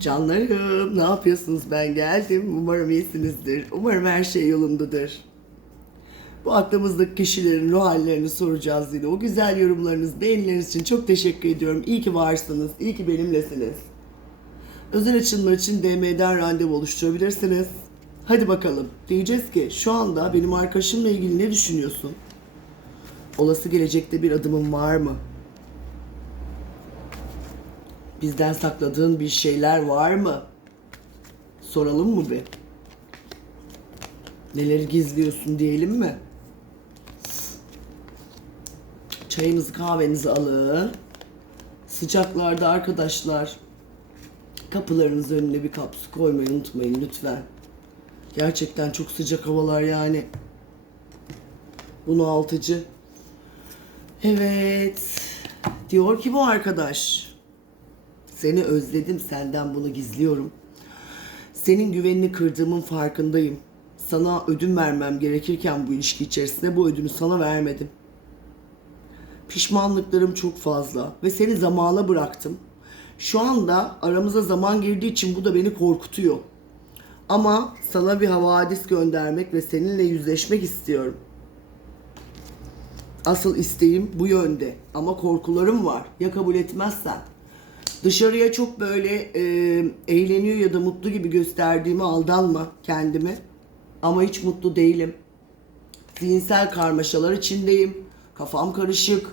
Canlarım ne yapıyorsunuz ben geldim. Umarım iyisinizdir. Umarım her şey yolundadır. Bu aklımızdaki kişilerin ruh hallerini soracağız yine. O güzel yorumlarınız, beğenileriniz için çok teşekkür ediyorum. İyi ki varsınız, iyi ki benimlesiniz. Özel açılma için DM'den randevu oluşturabilirsiniz. Hadi bakalım. Diyeceğiz ki şu anda benim arkadaşımla ilgili ne düşünüyorsun? Olası gelecekte bir adımın var mı? Bizden sakladığın bir şeyler var mı? Soralım mı bir? Neleri gizliyorsun diyelim mi? Çayınızı kahvenizi alın. Sıcaklarda arkadaşlar kapılarınız önüne bir kap su koymayı unutmayın lütfen. Gerçekten çok sıcak havalar yani. Bunaltıcı. Evet. Diyor ki bu arkadaş. Seni özledim, senden bunu gizliyorum. Senin güvenini kırdığımın farkındayım. Sana ödün vermem gerekirken bu ilişki içerisinde bu ödünü sana vermedim. Pişmanlıklarım çok fazla ve seni zamana bıraktım. Şu anda aramıza zaman girdiği için bu da beni korkutuyor. Ama sana bir havadis göndermek ve seninle yüzleşmek istiyorum. Asıl isteğim bu yönde. Ama korkularım var. Ya kabul etmezsen? Dışarıya çok böyle e, eğleniyor ya da mutlu gibi gösterdiğime aldanma kendimi. Ama hiç mutlu değilim. Zihinsel karmaşalar içindeyim. Kafam karışık.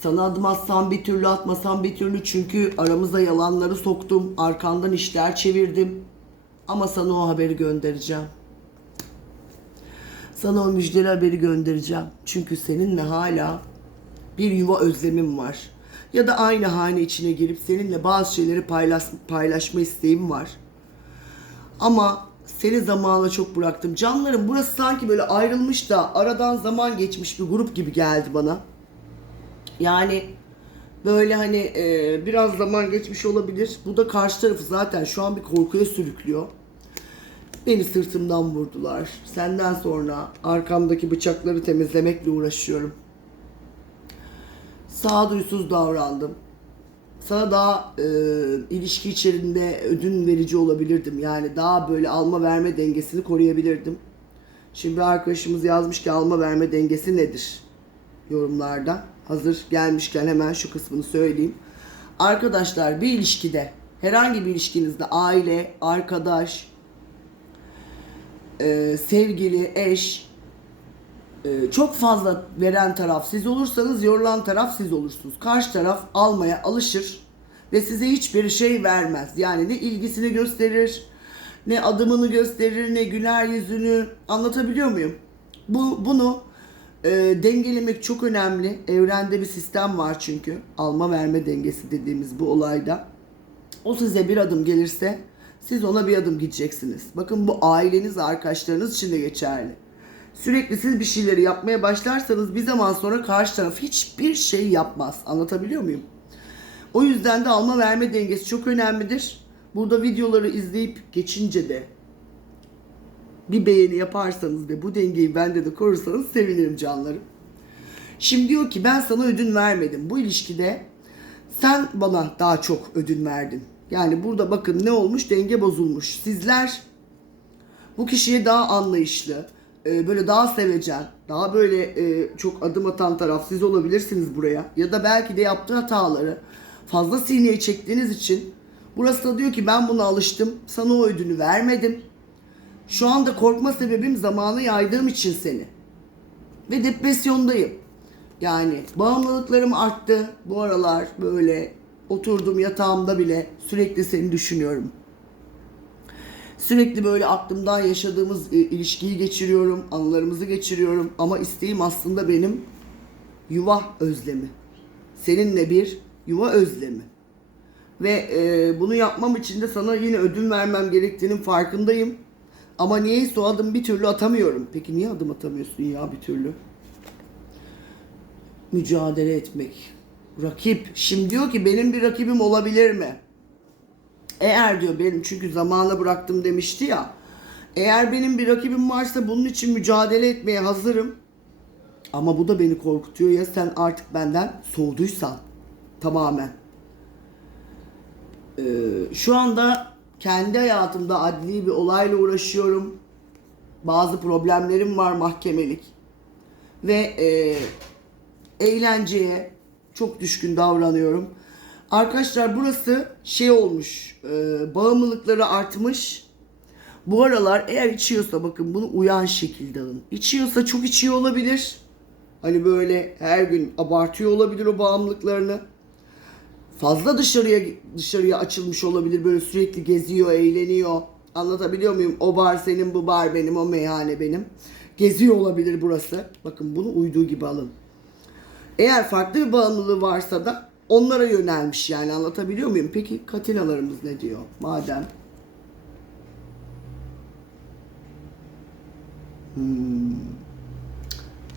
Sana adım atsam bir türlü atmasam bir türlü çünkü aramıza yalanları soktum. Arkandan işler çevirdim. Ama sana o haberi göndereceğim. Sana o müjdeli haberi göndereceğim. Çünkü seninle hala bir yuva özlemim var. Ya da aynı hane içine girip seninle bazı şeyleri paylaş, paylaşma isteğim var. Ama seni zamana çok bıraktım. Canlarım burası sanki böyle ayrılmış da aradan zaman geçmiş bir grup gibi geldi bana. Yani böyle hani e, biraz zaman geçmiş olabilir. Bu da karşı tarafı zaten şu an bir korkuya sürüklüyor. Beni sırtımdan vurdular. Senden sonra arkamdaki bıçakları temizlemekle uğraşıyorum. Sağduyusuz davrandım. Sana daha e, ilişki içerisinde ödün verici olabilirdim. Yani daha böyle alma verme dengesini koruyabilirdim. Şimdi bir arkadaşımız yazmış ki alma verme dengesi nedir? Yorumlarda. Hazır gelmişken hemen şu kısmını söyleyeyim. Arkadaşlar bir ilişkide herhangi bir ilişkinizde aile, arkadaş, e, sevgili, eş, e, çok fazla veren taraf siz olursanız yorulan taraf siz olursunuz. Karşı taraf almaya alışır ve size hiçbir şey vermez. Yani ne ilgisini gösterir, ne adımını gösterir, ne güler yüzünü anlatabiliyor muyum? Bu bunu e, dengelemek çok önemli. Evrende bir sistem var çünkü. Alma verme dengesi dediğimiz bu olayda. O size bir adım gelirse siz ona bir adım gideceksiniz. Bakın bu aileniz, arkadaşlarınız için de geçerli. Sürekli siz bir şeyleri yapmaya başlarsanız bir zaman sonra karşı taraf hiçbir şey yapmaz. Anlatabiliyor muyum? O yüzden de alma verme dengesi çok önemlidir. Burada videoları izleyip geçince de bir beğeni yaparsanız ve bu dengeyi bende de korursanız sevinirim canlarım. Şimdi diyor ki ben sana ödün vermedim. Bu ilişkide sen bana daha çok ödün verdin. Yani burada bakın ne olmuş? Denge bozulmuş. Sizler bu kişiye daha anlayışlı, e, böyle daha sevecen, daha böyle e, çok adım atan taraf siz olabilirsiniz buraya. Ya da belki de yaptığı hataları fazla sineye çektiğiniz için burası da diyor ki ben buna alıştım, sana o ödünü vermedim. Şu anda korkma sebebim zamanı yaydığım için seni. Ve depresyondayım. Yani bağımlılıklarım arttı. Bu aralar böyle oturdum yatağımda bile sürekli seni düşünüyorum. Sürekli böyle aklımdan yaşadığımız e, ilişkiyi geçiriyorum, anılarımızı geçiriyorum. Ama isteğim aslında benim yuva özlemi. Seninle bir yuva özlemi. Ve e, bunu yapmam için de sana yine ödün vermem gerektiğinin farkındayım. Ama niyeyse o adım bir türlü atamıyorum. Peki niye adım atamıyorsun ya bir türlü? Mücadele etmek. Rakip. Şimdi diyor ki benim bir rakibim olabilir mi? Eğer diyor benim çünkü zamana bıraktım demişti ya. Eğer benim bir rakibim varsa bunun için mücadele etmeye hazırım. Ama bu da beni korkutuyor ya sen artık benden soğuduysan tamamen. Ee, şu anda kendi hayatımda adli bir olayla uğraşıyorum. Bazı problemlerim var mahkemelik. Ve e, eğlenceye çok düşkün davranıyorum. Arkadaşlar burası şey olmuş, e, bağımlılıkları artmış. Bu aralar eğer içiyorsa bakın bunu uyan şekilde alın. İçiyorsa çok içiyor olabilir. Hani böyle her gün abartıyor olabilir o bağımlılıklarını. Fazla dışarıya dışarıya açılmış olabilir. Böyle sürekli geziyor, eğleniyor. Anlatabiliyor muyum? O bar senin, bu bar benim, o meyhane benim. Geziyor olabilir burası. Bakın bunu uyduğu gibi alın. Eğer farklı bir bağımlılığı varsa da onlara yönelmiş yani anlatabiliyor muyum? Peki katinalarımız ne diyor? Madem Hmm.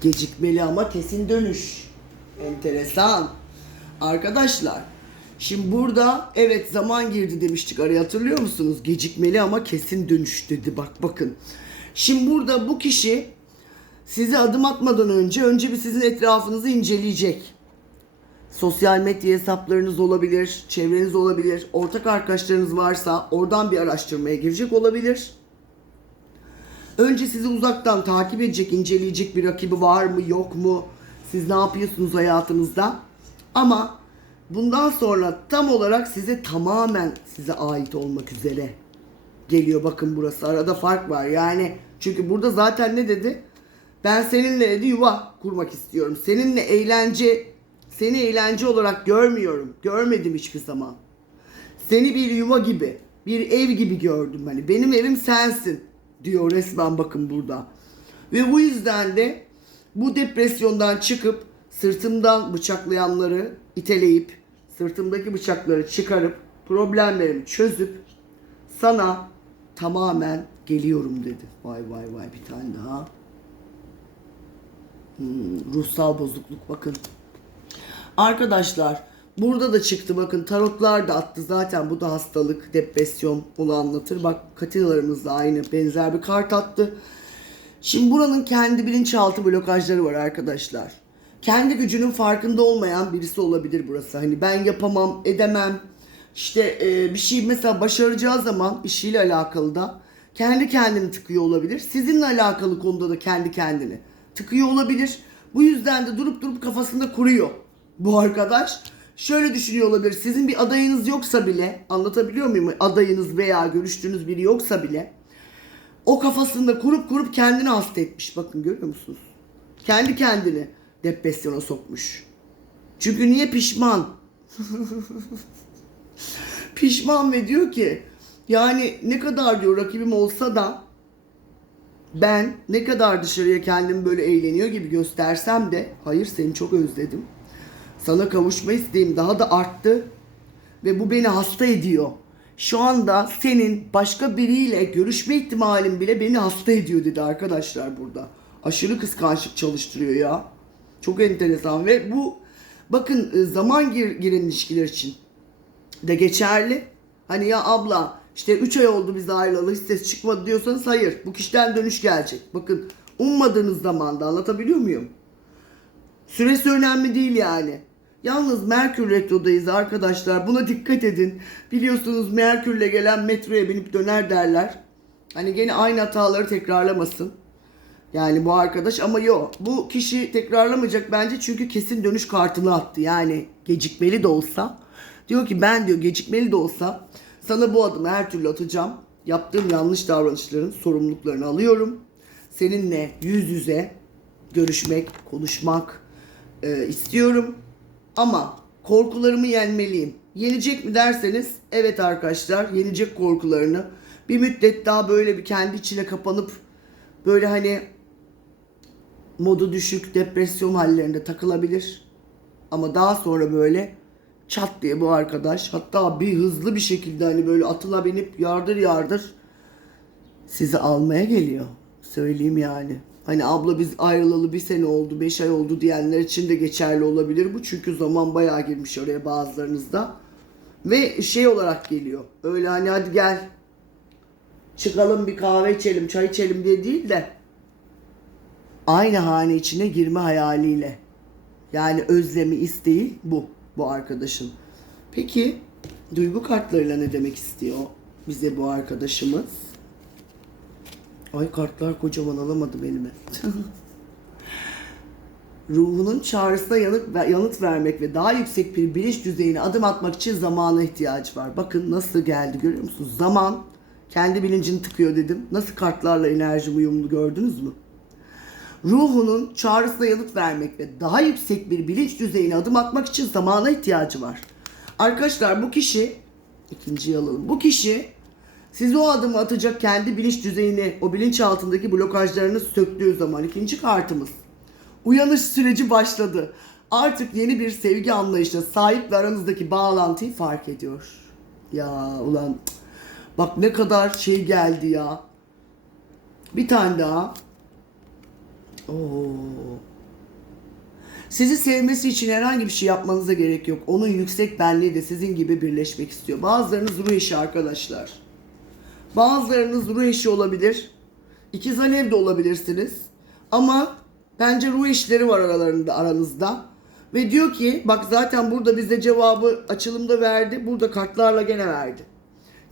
Gecikmeli ama kesin dönüş. Enteresan. Arkadaşlar şimdi burada evet zaman girdi demiştik araya hatırlıyor musunuz? Gecikmeli ama kesin dönüş dedi bak bakın. Şimdi burada bu kişi size adım atmadan önce önce bir sizin etrafınızı inceleyecek. Sosyal medya hesaplarınız olabilir, çevreniz olabilir, ortak arkadaşlarınız varsa oradan bir araştırmaya girecek olabilir. Önce sizi uzaktan takip edecek, inceleyecek bir rakibi var mı, yok mu? Siz ne yapıyorsunuz hayatınızda? Ama bundan sonra tam olarak size tamamen size ait olmak üzere geliyor. Bakın burası arada fark var. Yani çünkü burada zaten ne dedi? Ben seninle dedi yuva kurmak istiyorum. Seninle eğlence, seni eğlence olarak görmüyorum. Görmedim hiçbir zaman. Seni bir yuva gibi, bir ev gibi gördüm hani. Benim evim sensin diyor resmen bakın burada. Ve bu yüzden de bu depresyondan çıkıp sırtımdan bıçaklayanları iteleyip sırtımdaki bıçakları çıkarıp problemlerimi çözüp sana tamamen geliyorum dedi. Vay vay vay bir tane daha. Hmm, ruhsal bozukluk bakın. Arkadaşlar burada da çıktı bakın tarotlar da attı zaten bu da hastalık depresyon bunu anlatır. Bak katinalarımız da aynı benzer bir kart attı. Şimdi buranın kendi bilinçaltı blokajları var arkadaşlar. Kendi gücünün farkında olmayan birisi olabilir burası. Hani ben yapamam, edemem. İşte e, bir şey mesela başaracağı zaman işiyle alakalı da kendi kendini tıkıyor olabilir. Sizinle alakalı konuda da kendi kendini tıkıyor olabilir. Bu yüzden de durup durup kafasında kuruyor bu arkadaş. Şöyle düşünüyor olabilir. Sizin bir adayınız yoksa bile anlatabiliyor muyum? Adayınız veya görüştüğünüz biri yoksa bile o kafasında kurup kurup kendini hasta etmiş. Bakın görüyor musunuz? Kendi kendini depresyona sokmuş. Çünkü niye pişman? pişman ve diyor ki yani ne kadar diyor rakibim olsa da ben ne kadar dışarıya kendimi böyle eğleniyor gibi göstersem de hayır seni çok özledim. Sana kavuşma isteğim daha da arttı ve bu beni hasta ediyor. Şu anda senin başka biriyle görüşme ihtimalin bile beni hasta ediyor dedi arkadaşlar burada. Aşırı kıskançlık çalıştırıyor ya. Çok enteresan ve bu bakın e, zaman gir, giren ilişkiler için de geçerli. Hani ya abla işte 3 ay oldu biz ayrılalı hiç ses çıkmadı diyorsanız hayır. Bu kişiden dönüş gelecek. Bakın ummadığınız zamanda anlatabiliyor muyum? Süresi önemli değil yani. Yalnız Merkür Retro'dayız arkadaşlar. Buna dikkat edin. Biliyorsunuz Merkür'le gelen metroya binip döner derler. Hani gene aynı hataları tekrarlamasın. Yani bu arkadaş ama yok. Bu kişi tekrarlamayacak bence çünkü kesin dönüş kartını attı. Yani gecikmeli de olsa. Diyor ki ben diyor gecikmeli de olsa sana bu adımı her türlü atacağım. Yaptığım yanlış davranışların sorumluluklarını alıyorum. Seninle yüz yüze görüşmek, konuşmak e, istiyorum. Ama korkularımı yenmeliyim. Yenecek mi derseniz evet arkadaşlar yenecek korkularını. Bir müddet daha böyle bir kendi içine kapanıp böyle hani modu düşük depresyon hallerinde takılabilir. Ama daha sonra böyle çat diye bu arkadaş hatta bir hızlı bir şekilde hani böyle atıla binip yardır yardır sizi almaya geliyor. Söyleyeyim yani. Hani abla biz ayrılalı bir sene oldu, beş ay oldu diyenler için de geçerli olabilir bu. Çünkü zaman bayağı girmiş oraya bazılarınızda. Ve şey olarak geliyor. Öyle hani hadi gel çıkalım bir kahve içelim, çay içelim diye değil de aynı hane içine girme hayaliyle. Yani özlemi, isteği bu, bu arkadaşın. Peki duygu kartlarıyla ne demek istiyor? bize bu arkadaşımız. Ay kartlar kocaman alamadım elime. Ruhunun çağrısına yanıt, yanıt vermek ve daha yüksek bir bilinç düzeyine adım atmak için zamana ihtiyacı var. Bakın nasıl geldi görüyor musunuz? Zaman kendi bilincini tıkıyor dedim. Nasıl kartlarla enerji uyumlu gördünüz mü? Ruhunun çağrısına yanıt vermek ve daha yüksek bir bilinç düzeyine adım atmak için zamana ihtiyacı var. Arkadaşlar bu kişi ikinciyi alalım. Bu kişi siz o adımı atacak kendi bilinç düzeyini, o bilinç altındaki blokajlarını söktüğü zaman ikinci kartımız. Uyanış süreci başladı. Artık yeni bir sevgi anlayışına sahip ve aranızdaki bağlantıyı fark ediyor. Ya ulan bak ne kadar şey geldi ya. Bir tane daha. Oo. Sizi sevmesi için herhangi bir şey yapmanıza gerek yok. Onun yüksek benliği de sizin gibi birleşmek istiyor. Bazılarınız ruh eşi arkadaşlar. Bazılarınız ruh eşi olabilir. İkiz alev de olabilirsiniz. Ama bence ruh eşleri var aralarında aranızda. Ve diyor ki bak zaten burada bize cevabı açılımda verdi. Burada kartlarla gene verdi.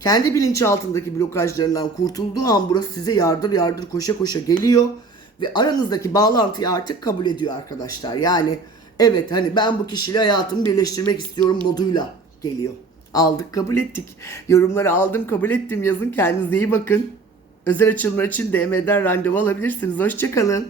Kendi bilinçaltındaki blokajlarından kurtulduğu an burası size yardır yardır koşa koşa geliyor. Ve aranızdaki bağlantıyı artık kabul ediyor arkadaşlar. Yani evet hani ben bu kişiyle hayatımı birleştirmek istiyorum moduyla geliyor. Aldık kabul ettik. Yorumları aldım kabul ettim yazın kendinize iyi bakın. Özel açılımlar için DM'den randevu alabilirsiniz. Hoşçakalın.